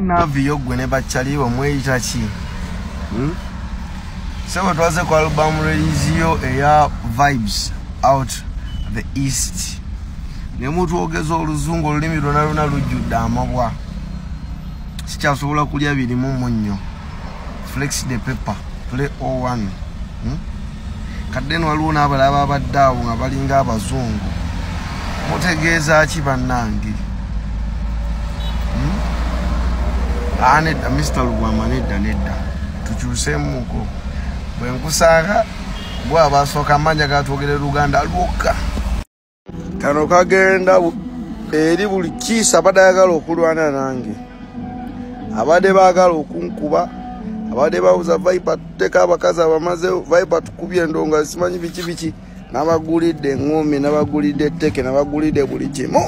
Navio gwene bachaliwa mweyitachi so twaze ku album release yo eya Vibes Out the East ne mutu ogeza oluzungu olulimi lwonna lujjudde amabwa sikyasobola kulya birimu munnyo flex the paper play 01 kadde waliwo n'abalaba abaddaawo nga balinga abazungu mutegeeza ki bannange nedda Mr. Lugwama nedda tukyusemuko bwe nkusanga bwe abasooka amanja gatwogere Luganda lwokka kano kagenda eri buli kiisa abadayagala okulwana nange abadde baagala okunkuba abadde bawuza Viper tuteka abakazi abamaze Viper tukubye endonga simanyi biki n'abagulidde engombe n'abagulidde etteke n'abagulidde buli kimu